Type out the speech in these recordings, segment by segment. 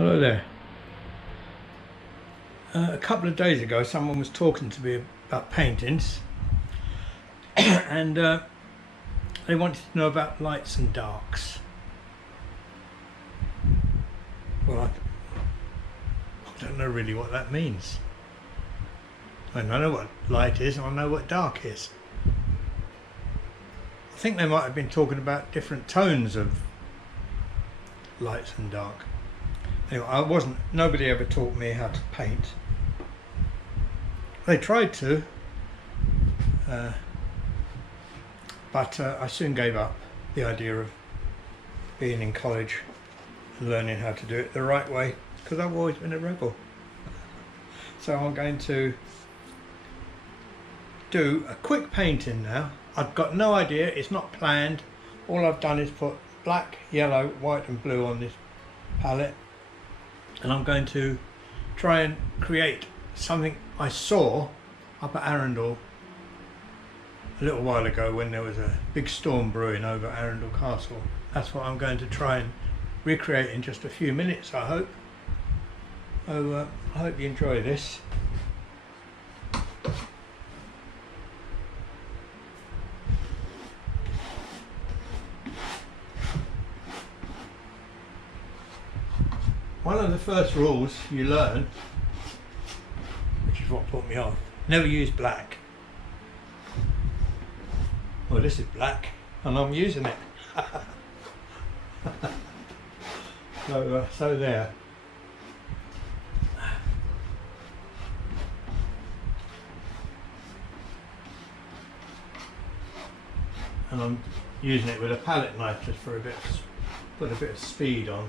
Hello there. A couple of days ago someone was talking to me about paintings and they wanted to know about lights and darks. Well, I don't know really what that means. I know what light is and I know what dark is. I think they might have been talking about different tones of lights and dark. Anyway, nobody ever taught me how to paint. They tried to, but I soon gave up the idea of being in college and learning how to do it the right way, because I've always been a rebel. So I'm going to do a quick painting now. I've got no idea, it's not planned. All I've done is put black, yellow, white and blue on this palette, and I'm going to try and create something I saw up at Arundel a little while ago when there was a big storm brewing over Arundel Castle. That's what I'm going to try and recreate in just a few minutes, I hope. So I hope you enjoy this. One of the first rules you learn, which is what put me off, never use black. Well, this is black and I'm using it. So there. And I'm using it with a palette knife just for put a bit of speed on.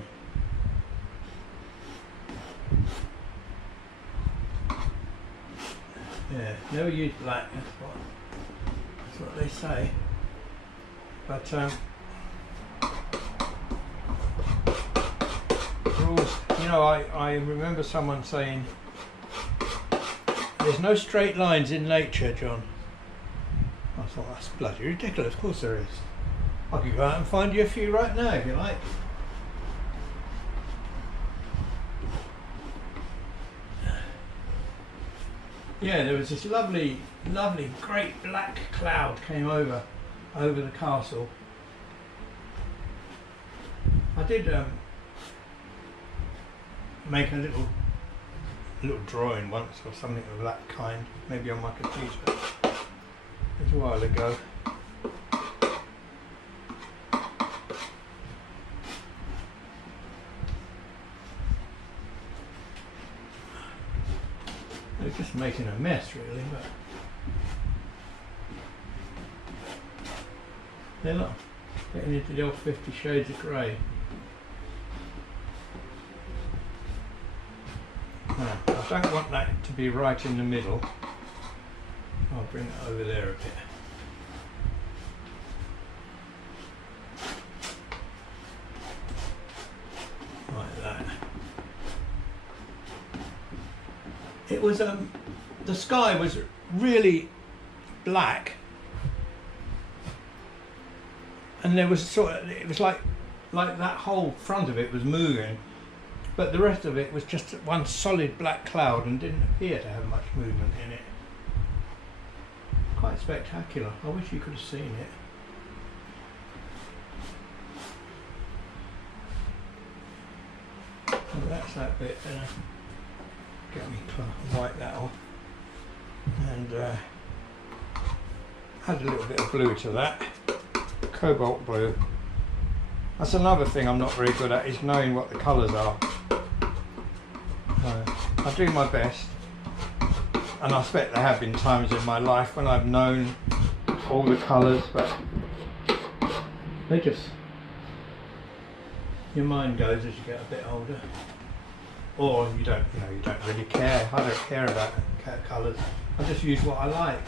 Yeah, never use black, that's what they say. But rules, you know, I remember someone saying, there's no straight lines in nature, John. I thought, that's bloody ridiculous, of course there is. I could go out and find you a few right now if you like. Yeah, there was this lovely, great black cloud came over the castle. I did make a little drawing once or something of that kind, maybe on my computer. It was a while ago. They're just making a mess really, but they're not getting into the old 50 Shades of Grey. Now, I don't want that to be right in the middle. I'll bring it over there a bit. Like that. It was the sky was really black, and there was it was like that whole front of it was moving, but the rest of it was just one solid black cloud and didn't appear to have much movement in it. Quite spectacular. I wish you could have seen it. So that's that bit there. Get me to wipe that off, and add a little bit of blue to that, cobalt blue. That's another thing I'm not very good at, is knowing what the colours are. I do my best, and I expect there have been times in my life when I've known all the colours, but they just, your mind goes as you get a bit older. Or you don't really care. I don't care about colours. I just use what I like.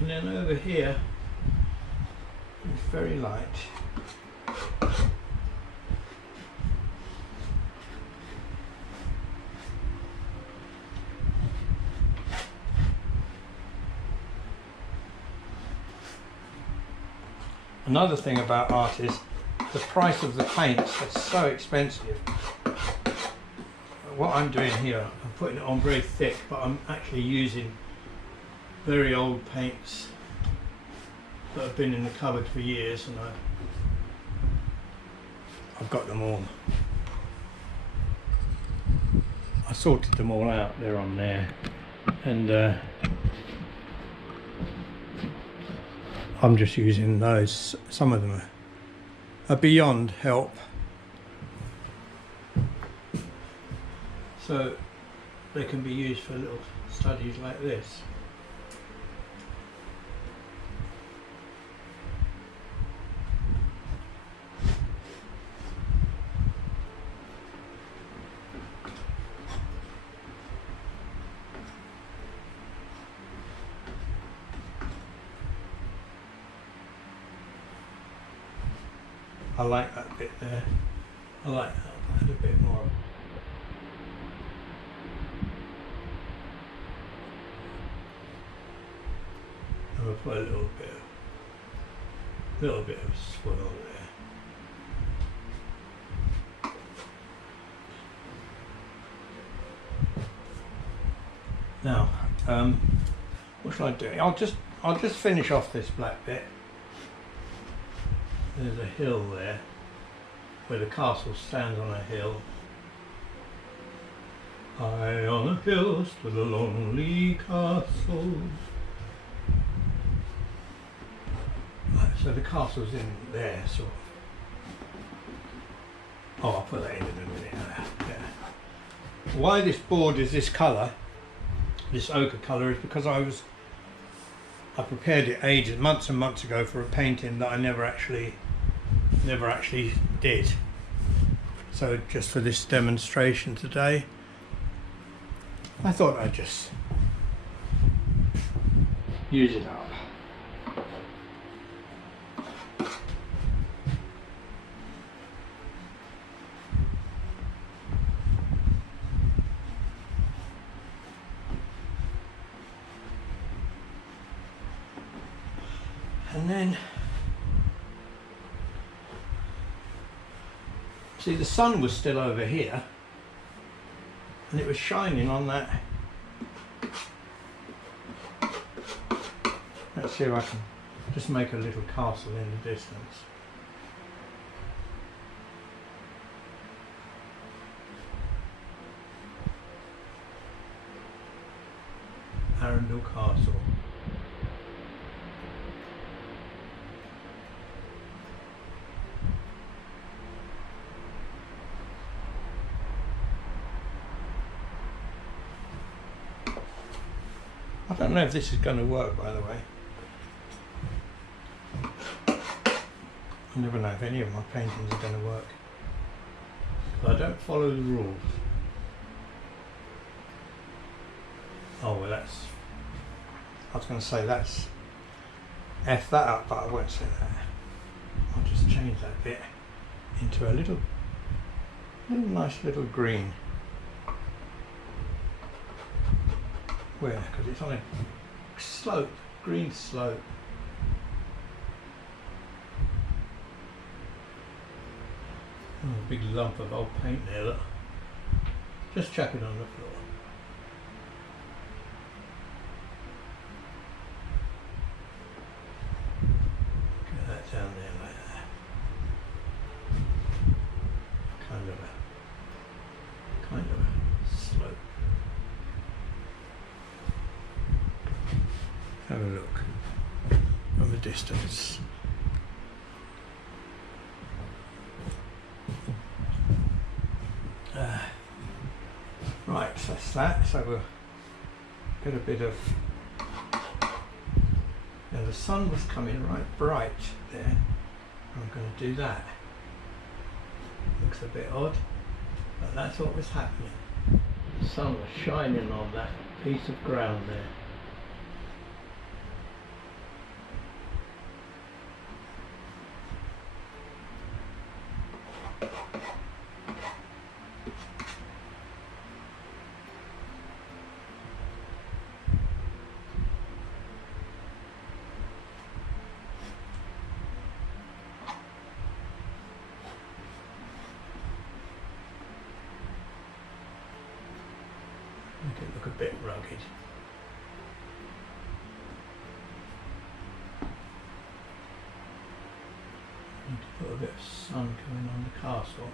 And then over here, it's very light. Another thing about art is the price of the paints. It's so expensive. What I'm doing here, I'm putting it on very thick, but I'm actually using very old paints that have been in the cupboard for years, and I've got them all. I sorted them all out. They're on there, and I'm just using those. Some of them are beyond help, so they can be used for little studies like this. I like that bit there. I like that. Add a bit more. And we'll put a little bit of swirl there. Now, what shall I do? I'll just finish off this black bit. There's a hill there, where the castle stands on a hill. High on a hill stood a lonely castle. Right, so the castle's in there, sort of. Oh, I'll put that in a minute. Yeah. Why this board is this colour, this ochre colour, is because I prepared it months and months ago for a painting that I never actually did. So just for this demonstration today, I thought I'd just use it up. And then, see, the sun was still over here and it was shining on that. Let's see if I can just make a little castle in the distance. Arundel Castle. I don't know if this is going to work, by the way. I never know if any of my paintings are going to work. But I don't follow the rules. Oh, well, that's... I was going to say that's... F that up, but I won't say that. I'll just change that bit into a little nice little green. Where? Because it's on a slope, green slope. Oh, a big lump of old paint there, look. Just chuck it on the floor. Get that down there like that. Kind of a slope. Have a look from a distance. Right, so that's that. So we'll get a bit of... Now the sun was coming right bright there. I'm going to do that. Looks a bit odd, but that's what was happening. The sun was shining on that piece of ground there. rugged. Need to put a bit of sun coming on the castle.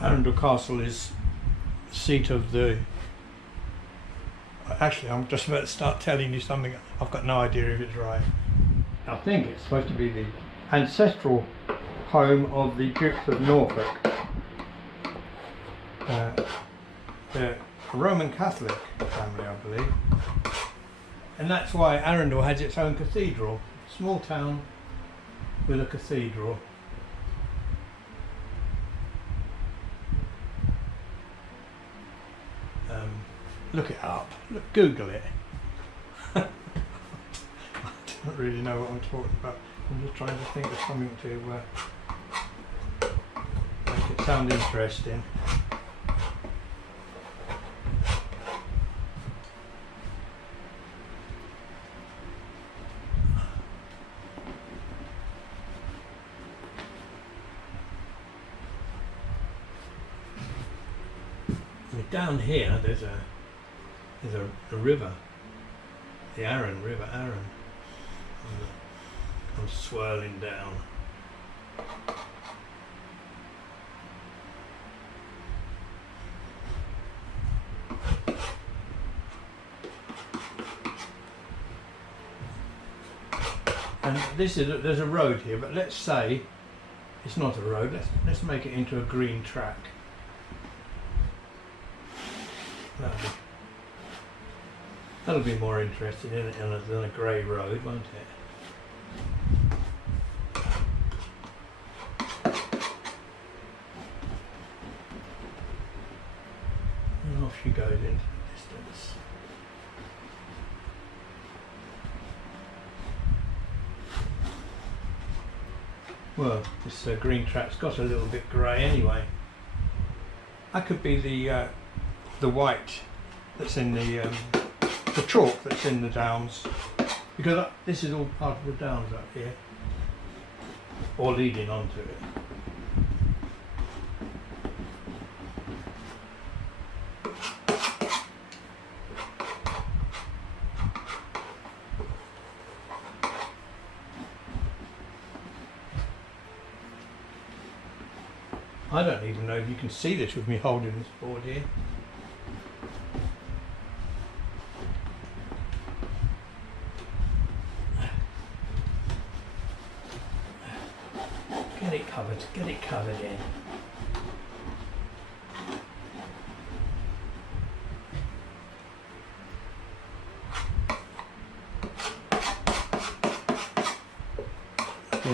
Arundel Castle is the seat of the... Actually, I'm just about to start telling you something. I've got no idea if it's right. I think it's supposed to be the ancestral home of the Dukes of Norfolk. They're a Roman Catholic family, I believe. And that's why Arundel has its own cathedral. Small town with a cathedral. Look it up. Look, Google it. I don't really know what I'm talking about. I'm just trying to think of something to make it sound interesting. Down here there's a river, the River Arun, comes swirling down. And there's a road here, but let's say it's not a road. Let's make it into a green track. That'll be more interesting than a grey road, won't it? And off she goes into the distance. Well, this green track's got a little bit grey anyway. That could be the white that's in the chalk that's in the downs, because this is all part of the downs up here, or leading onto it. I don't even know if you can see this with me holding this board here. Get it covered in.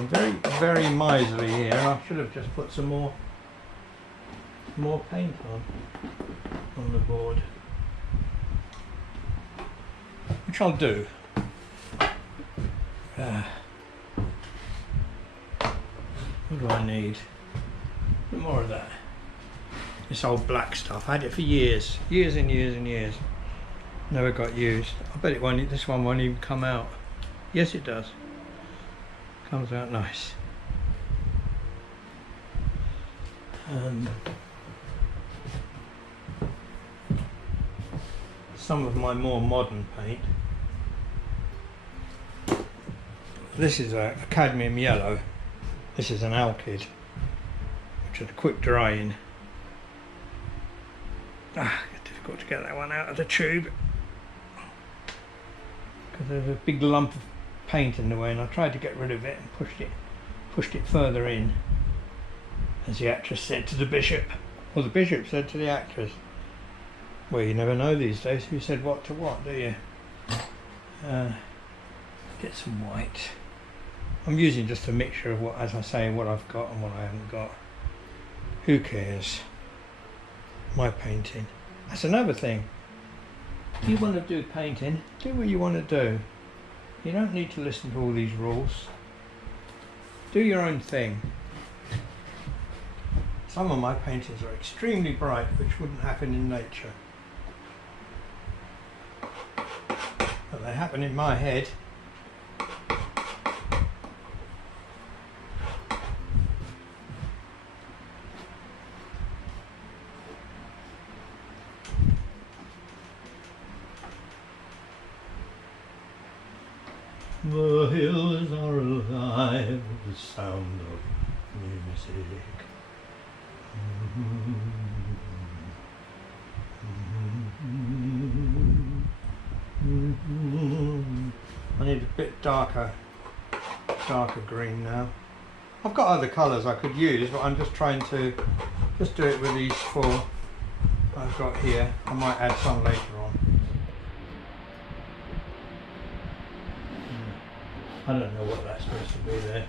Been very miserly here. I should have just put some more paint on the board, which I'll do. What do I need? A bit more of that. This old black stuff. I had it for years and years. Never got used. I bet it won't. This one won't even come out. Yes, it does. Comes out nice. Some of my more modern paint. This is a cadmium yellow. This is an alkyd, which is a quick drying. It's difficult to get that one out of the tube because there's a big lump of paint in the way, and I tried to get rid of it and pushed it further in, as the actress said to the bishop, or the bishop said to the actress. Well, you never know these days who said what to what, do you? Get some white. I'm using just a mixture of what, as I say, what I've got and what I haven't got. Who cares? My painting. That's another thing. If you want to do painting, do what you want to do. You don't need to listen to all these rules. Do your own thing. Some of my paintings are extremely bright, which wouldn't happen in nature. but they happen in my head. The hills are alive with the sound of music. I need a bit darker green now. I've got other colours I could use, but I'm just trying to just do it with these four I've got here. I might add some later on. I don't know what that's supposed to be there.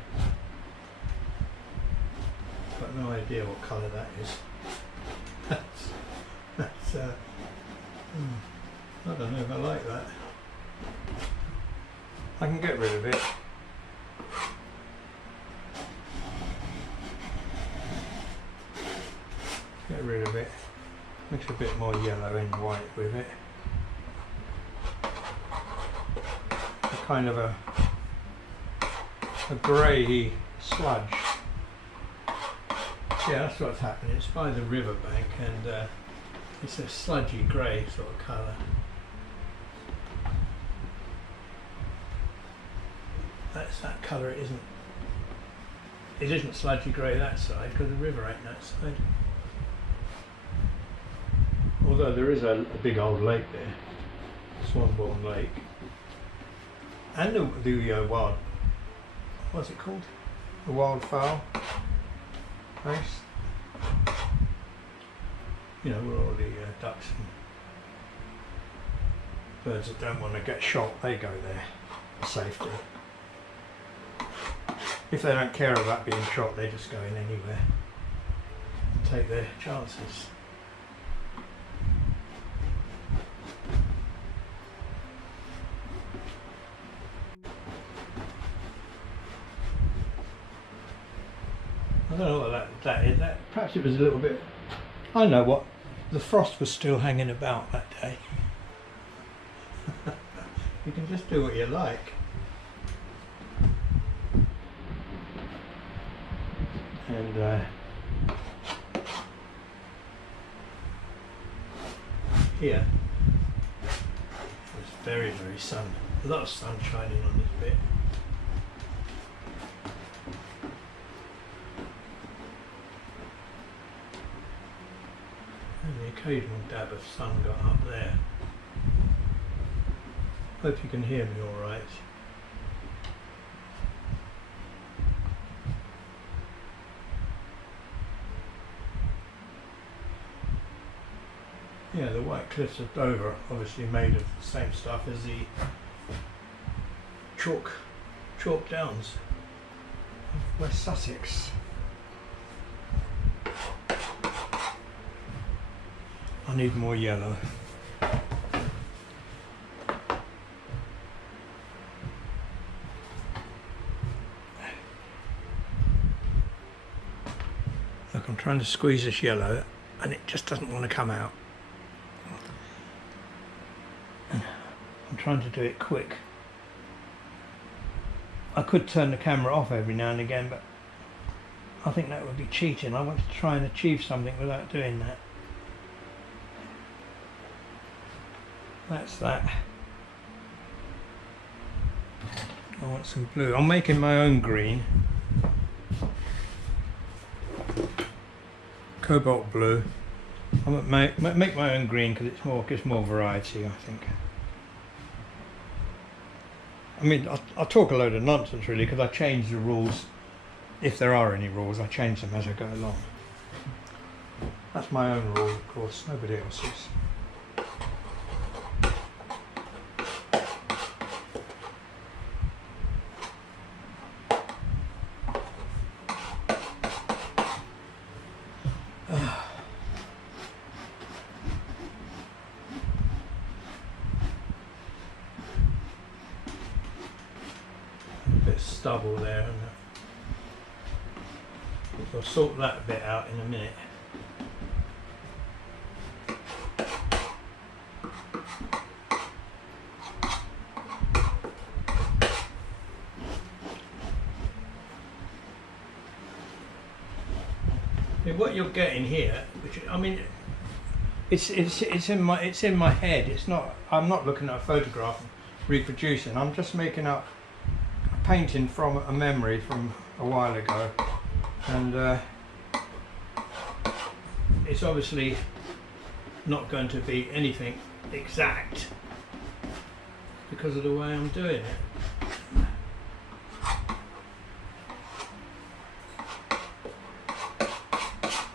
I've got no idea what colour that is. I don't know if I like that. I can get rid of it. Get rid of it. Mix a bit more yellow and white with it. A kind of a grey sludge. Yeah, that's what's happening. It's by the riverbank and it's a sludgy grey sort of colour. That's that colour. It isn't sludgy grey that side because the river ain't that side. Although there is a big old lake there, Swanbourne Lake, and the wild, what's it called? The wildfowl place. You know, where all the ducks and birds that don't want to get shot, they go there for safety. If they don't care about being shot, they just go in anywhere and take their chances. I don't know what that is. Perhaps it was a little bit. I know what. The frost was still hanging about that day. You can just do what you like. And here it's very a lot of sun shining on this bit. And the occasional dab of sun got up there. Hope you can hear me all right. Yeah, the White Cliffs of Dover, obviously made of the same stuff as the chalk downs of West Sussex. I need more yellow. Look, I'm trying to squeeze this yellow and it just doesn't want to come out. I'm trying to do it quick. I could turn the camera off every now and again, but I think that would be cheating. I want to try and achieve something without doing that. That's that. I want some blue. I'm making my own green. Cobalt blue. I'm going to make my own green because it gives more variety, I think. I mean, I talk a load of nonsense really because I change the rules. If there are any rules, I change them as I go along. That's my own rule, of course, nobody else's. Stubble there, and I'll sort that bit out in a minute. what you're getting here, which I mean, it's in my head. It's not. I'm not looking at a photograph and reproducing. I'm just making up a painting from a memory from a while ago, and it's obviously not going to be anything exact because of the way I'm doing it.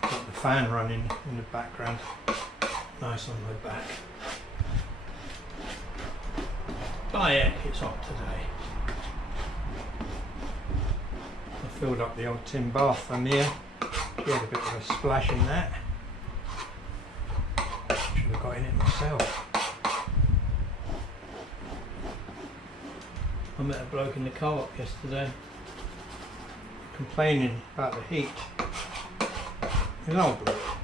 Got the fan running in the background, nice on my back. By heck, it's hot today. I filled up the old tin bath from here. She had a bit of a splash in that. Should have got in it myself. I met a bloke in the co-op yesterday complaining about the heat. He's an old bloke.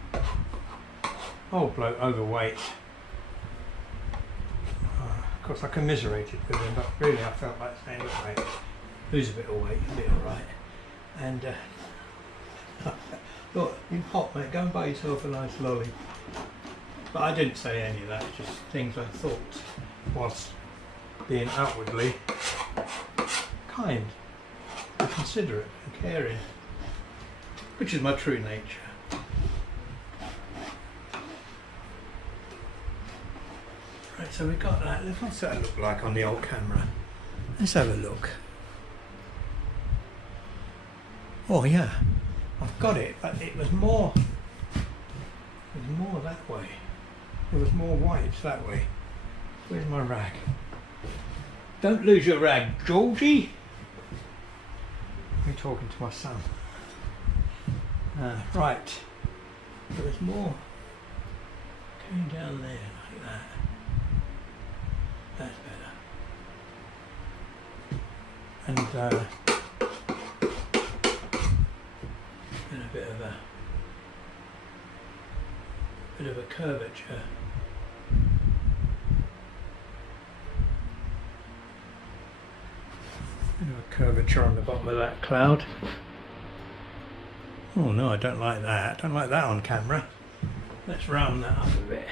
Old bloke, overweight. Of course I commiserated with him, but really I felt like saying, look mate, who's a bit overweight, you'll be alright. And look, you're hot mate, go and buy yourself a nice lolly. But I didn't say any of that, just things I thought whilst being outwardly kind and considerate and caring, which is my true nature. Right, so we got that. What's that look like on the old camera? Let's have a look. Oh yeah, I've got it, but it was more that way. It was more white that way. Where's my rag? Don't lose your rag, Georgie. I'm talking to my son. Right. There was more going down there like that. That's better. And a bit of a curvature. Bit of a curvature on the bottom of that cloud. Oh no, I don't like that. Don't like that on camera. Let's round that up a bit.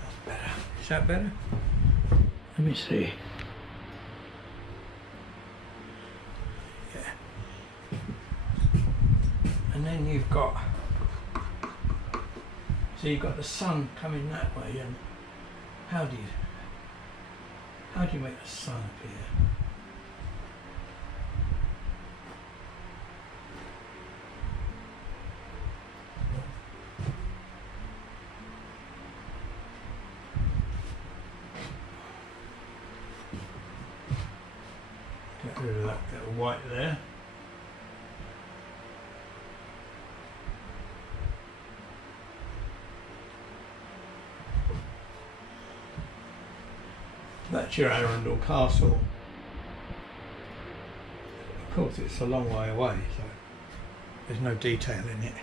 That's better. Is that better? Let me see. Yeah. And then you've got, so you've got the sun coming that way, and how do you make the sun appear? Get rid of that bit of white there. That's your Arundel castle. Of course it's a long way away, so there's no detail in it.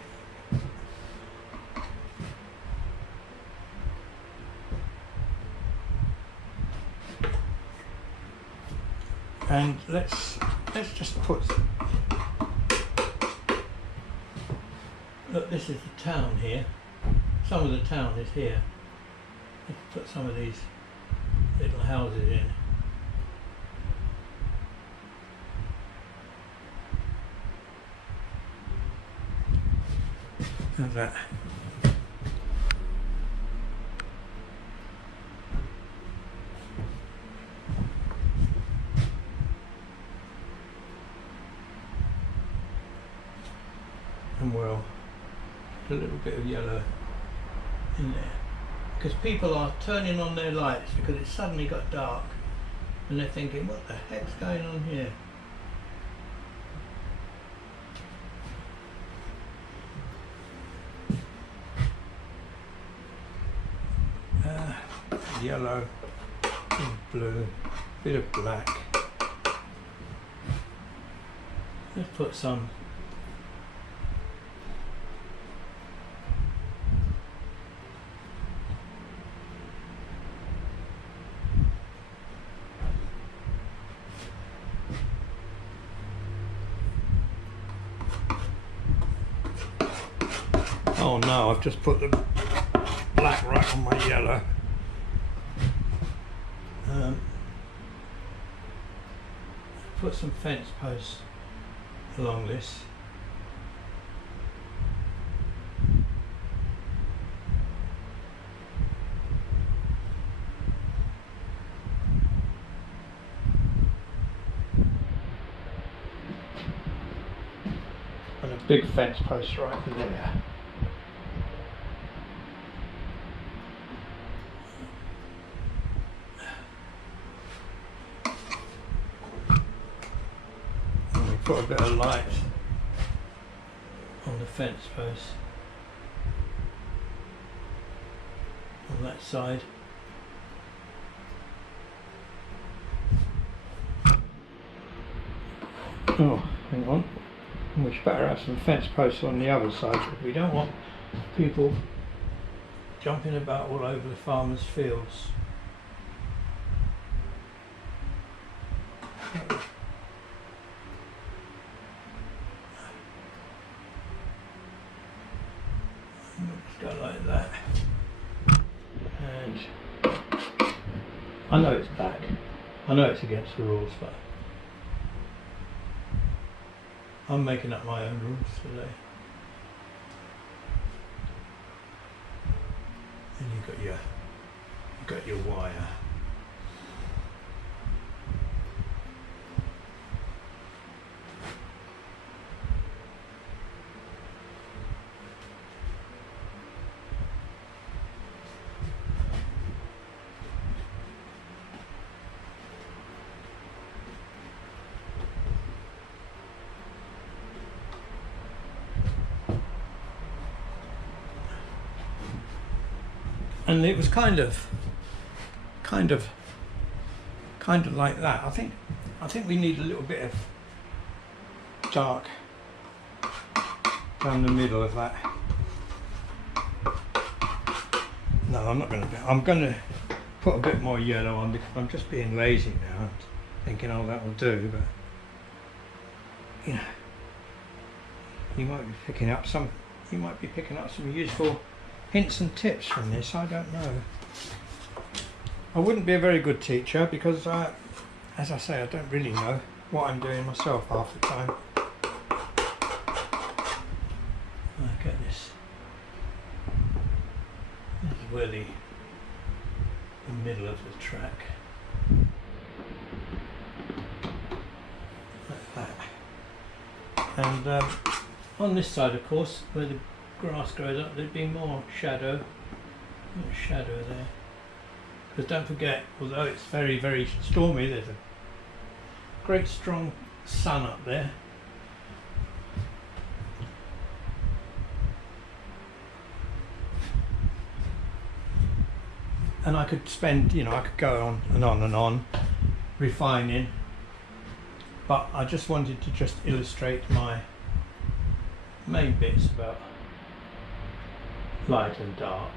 And let's just put, look, this is the town here. Some of the town is here. Let's put some of these little houses in. How's that? And we'll put a little bit of yellow in there. Because people are turning on their lights because it's suddenly got dark and they're thinking, what the heck's going on here? Yellow, blue, bit of black. Let's put some Oh no, I've just put the black right on my yellow. Put some fence posts along this. And a big fence post right there. And we put a bit of light on the fence post on that side. Oh, hang on. We should better have some fence posts on the other side, because we don't want people jumping about all over the farmers' fields. Let's go like that. And I know it's back. I know it's against the rules, but I'm making up my own rules today. And you've got your wire. And it was kind of like that. I think we need a little bit of dark down the middle of that. No, I'm not going to. I'm going to put a bit more yellow on because I'm just being lazy now, thinking, oh, that will do. But you know, you might be picking up some useful hints and tips from this. I don't know. I wouldn't be a very good teacher because, as I say, I don't really know what I'm doing myself half the time. Look at this. This is where the middle of the track. Like that. And on this side, of course, where the grass grows up, there'd be more shadow there. Because don't forget, although it's very, very stormy, there's a great strong sun up there. And I could spend, I could go on and on and on refining, but I just wanted to just illustrate my main bits about light and dark.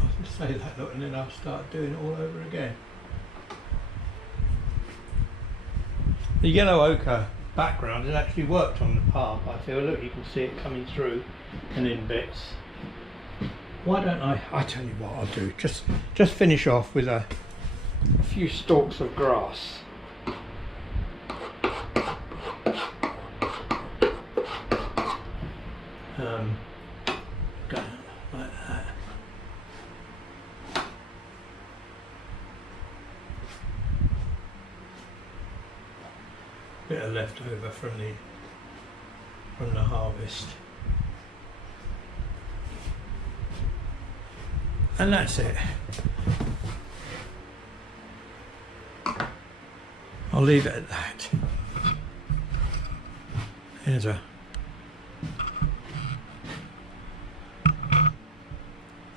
I'll just say that, look, and then I'll start doing it all over again. The yellow ochre background has actually worked on the path, I feel. Look, you can see it coming through and in bits. Why don't I tell you what I'll do, just finish off with a few stalks of grass. Go like that. Bit of leftover from the harvest. And that's it. I'll leave it at that. Here's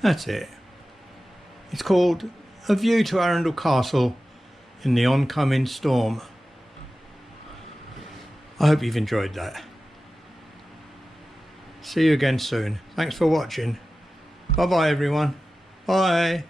that's it. It's called A View to Arundel Castle in the Oncoming Storm. I hope you've enjoyed that. See you again soon. Thanks for watching. Bye bye everyone. Bye.